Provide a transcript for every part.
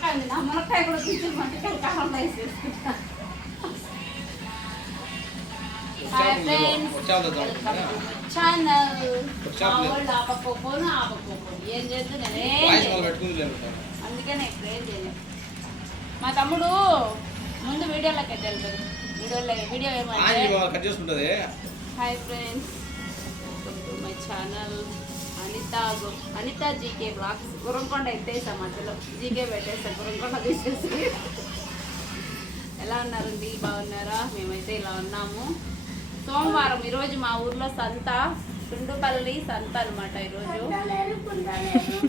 ఆ మునక్కాయ కూడా కొంచెం వంటకాయలు కాలంలో వేసేసుకుంటా హాయ్ ఫ్రెండ్స్ ఛానల్ మా వాళ్ళు ఆపకపోను ఆపకపోను ఏం చేద్దు నేనే అందుకనే ఇప్పుడు ఏం చేయలేదు మా తమ్ముడు ముందు వీడియోలోకి వెళ్ళాలి వీడియోలో వీడియో ఏమైనా hi friends my channel Anitha Anitha GK blogs Gurramkonda ఎత్తేసా మధ్యలో. జీకే పెట్టేసా. గురంకొండ తీసేసి. ఎలా ఉన్నారండి బాగున్నారా? మేమైతే ఇలా ఉన్నాము. సోమవారం ఈరోజు మా ఊర్లో సంత. తుండుపల్లి సంత అనమాట ఈరోజు.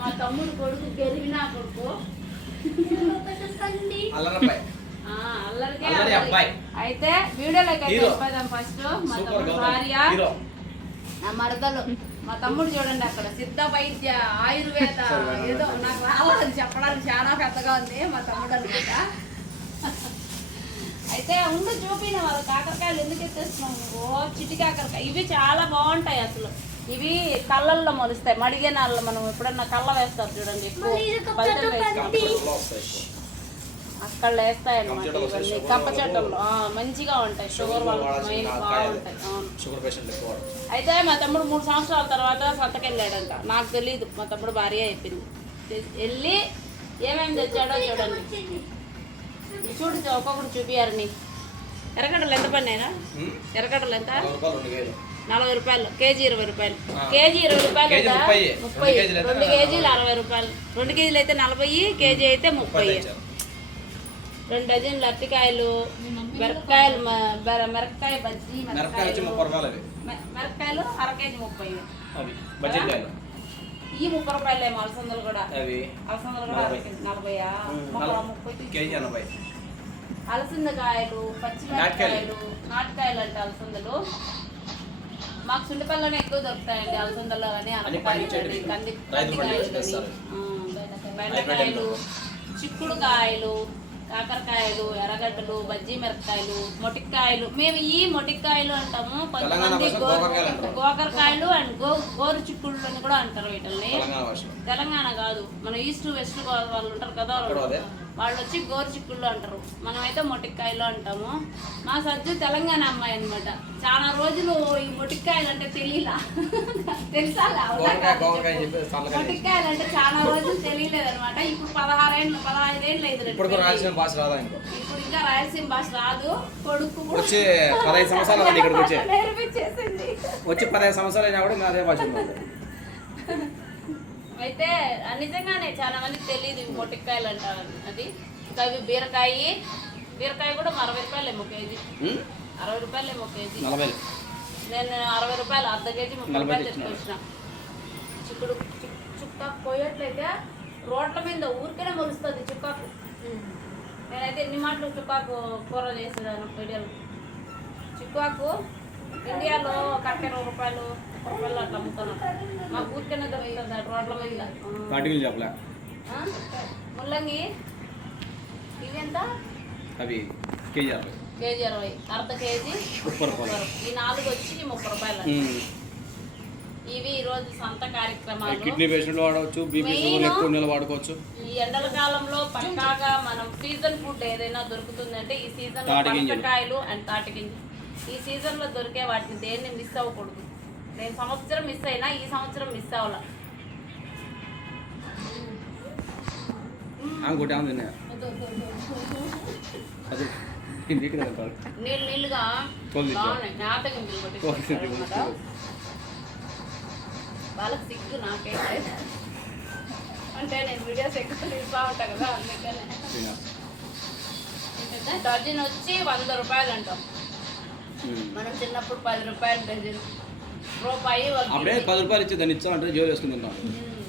మా తమ్ముడు కొడుకు గెలివినా కొడుకు. అయితే వీడియోలోకి అయితే ఫస్ట్. మా తమ్ముడు. భార్య. నా మరదలు. మా తమ్ముడు చూడండి అక్కడ సిద్ధ వైద్య ఆయుర్వేద ఏదో నాకు రావాలని చెప్పడానికి చాలా పెద్దగా ఉంది మా తమ్ముడు అనమాట అయితే ఉండు చూపిన వాళ్ళు కాకరకాయలు ఎందుకు ఎత్తేస్తున్నాం ఓ చిట్టి కాకరకాయ. ఇవి చాలా బాగుంటాయి అసలు. ఇవి కళ్ళల్లో మొలుస్తాయి. మడిగే నాళ్ళు మనం ఎప్పుడన్నా కళ్ళ వేస్తారు చూడండి ఎక్కువ పల్చలు వేస్తారు. కంప్యూటర్లో వస్తాయి ఎక్కువ. అక్కడ వేస్తాయి అన్నమాట కంప చెట్లు వస్తాయి, ఇవన్నీ కప్ప వాళ్ళు చెట్టంలో మంచిగా ఉంటాయి. షుగర్ వాళ్ళకి. బాగుంటాయి. పేషెంట్ వాడు. అయితే మా తమ్ముడు మూడు సంవత్సరాల తర్వాత సంతకెళ్ళాడంట. నాకు తెలియదు మా తమ్ముడు భార్య చెప్పింది. తె- వెళ్ళి ఏమేమి తెచ్చాడో చూడండి. చూడు ఒక్కొక్కటి చూపియారు నీ ఎర్రగడ్డలు ఎంత ఉమ్? ఎర్రగడ్డలు ఎంత? నలభై రూపాయలు కేజీ ఇరవై రూపాయలు. కేజీ ఇరవై రూపాయలు? ముప్పై. రెండు కేజీలు అరవై రూపాయలు. రెండు కేజీలు అయితే నలభై కేజీ అయితే ముప్పై. రెండు డజన్లు అరటికాయలు మిరపకాయలు మిరపకాయ బజ్జీ మిరపకాయలు మిరపకాయలు అర కేజీ ముప్పై. ఈ ముప్పై రూపాయలు అలసందలు కూడా. అవి అలసందలు కూడా నలభై. ముప్పై కేజీ ఎనభై. అలసందకాయలు పచ్చిమిరపకాయలు నాటుకాయలు. అంటే అలసందలు మాకు సుండిపల్లిలోనే ఎక్కువ దొరుకుతాయండి అలసందలు కానీ అనపకాయలు కంది బెండకాయలు చిక్కుడుకాయలు కాకరకాయలు ఎర్రగడ్డలు బజ్జీ మిరపకాయలు మొటిక్కాయలు. మేము ఈ మొటిక్కాయలు అంటాము. కొంతమంది గోకరకాయలు అండ్ గో గోరు చిక్కుళ్ళు అని కూడా అంటారు వీటిల్ని. తెలంగాణ కాదు. మన ఈస్ట్ వెస్ట్ గోదావరి వాళ్ళు. ఉంటారు కదా. వాళ్ళు వచ్చి గోరు చిక్కుళ్ళు అంటారు. మనమైతే మొటిక్కాయలు అంటాము. మా సజ్జు తెలంగాణ అమ్మాయి అన్నమాట. చాలా రోజులు ఈ మొటిక్కాయలు అంటే తెలియలా తెలుసా. మొటిక్కాయలు అంటే చాలా రోజులు తెలియలేదు అనమాట ఇప్పుడు పదహారేళ్ళు పదహైదేళ్ళు ఐదు ఇప్పుడు రాసిన భాష రాదా ఇంకో? ఇప్పుడు ఇంకా రాయలసీమ భాష రాదు. కొడుకు వచ్చి పదహైదు సంవత్సరాలు ఇక్కడికి వచ్చి. నేర్పించేసింది. వచ్చి పదహైదు సంవత్సరాలు అయినా కూడా అదే భాష. అయితే నిజంగానే చాలా మందికి తెలియదు ఇవి మొటిక్కాయలు అంటారు అది. ఇంకా ఇవి బీరకాయ. బీరకాయ కూడా అరవై రూపాయలు ఏమో కేజీ? అరవై రూపాయలు ఏమో కేజీ. నేను అరవై రూపాయలు అర్ధ కేజీ ముప్పై రూపాయలు. తెచ్చుకొచ్చిన. చిక్కుడు చి- చుక్క పోయేట్లయితే రోడ్ల మీద ఊరికనే మొలుస్తుంది చుక్కాకు. నేనైతే ఎన్ని మాటలు చుక్కాకు కూర చేసేదాను వీడియోలు చుక్కాకు ఇండియాలో కట్ట ఇరవై రూపాయలు రూపాయలు అట్లా అమ్ముతున్నాను మా ఊరికనే దొరుకుతుంది అటు రోడ్ల మీద? ముల్లంగి. ఇవి ఎంత అవి కేజీ అరవై. కేజీ అరవై. అర్ధ కేజీ. ముప్పై రూపాయలు. ఈ నాలుగు వచ్చి ముప్పై రూపాయలు. ఇవి ఈ రోజు సంత కార్యక్రమాలు. కిడ్నీ పేషెంట్లు వాడవచ్చు బీపీ షుగర్ ఎక్కువ నెల వాడుకోవచ్చు. ఈ ఎండల కాలంలో పక్కాగా మనం సీజన్ ఫుడ్ ఏదైనా దొరుకుతుందంటే ఈ సీజన్లో తాటి గింజలు. పనసకాయలు అండ్ తాటి గింజలు ఈ సీజన్లో దొరికే వాటిని దేన్ని మిస్ అవ్వకూడదు. నేను సంవత్సరం మిస్ అయినా ఈ సంవత్సరం మిస్ అవ్వాల. అది కదా కాదు నీళ్ళు నీళ్ళుగా గింజలు కొట్టి. అన్నమాట. వాళ్ళకి సిగ్గు నాకైతే అంటే నేను వీడియోస్ ఎక్కువ తీస్తా ఉంటా కదా అందుకనే తిన్నా. డజన్ వచ్చి వంద రూపాయలు అంటాం. మనం చిన్నప్పుడు పది రూపాయలు డజన్ రూపాయి. పది రూపాయలు ఇచ్చి దాన్ని ఇచ్చామంటే జోలు వేసుకుని ఉమ్.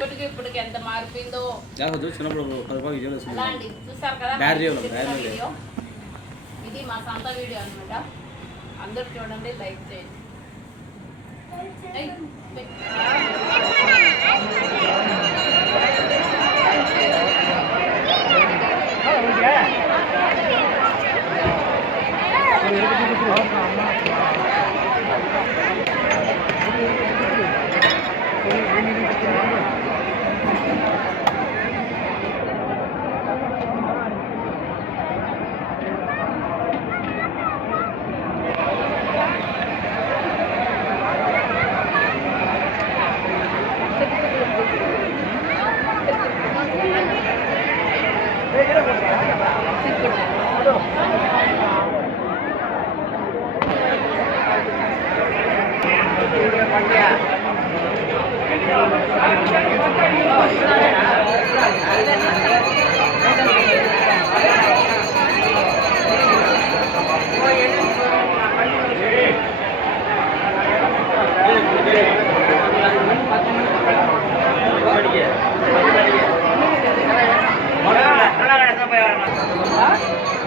ఇప్పటికి ఇప్పటికి ఎంత మారిపోయిందో. చిన్నప్పుడు పది రూపాయలు జోలు అలా వేసుకుంటాం అండి చూసారు కదా వీడియో ఇది మా సొంత వీడియో అన్నమాట. అందరూ చూడండి లైక్ చేయండి.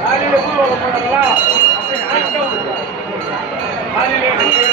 காலையில் பூ போடுறாங்களா காலையில்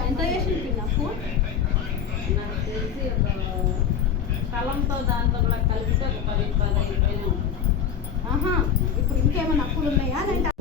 ఎంత చేసింది నాకు నాకు తెలిసి ఒక స్థలంతో దాంతో కూడా కలిపితే ఒక పది పదహైదు ఆహా ఇప్పుడు ఇంకేమైనా అప్పులు ఉన్నాయా? లేదంటే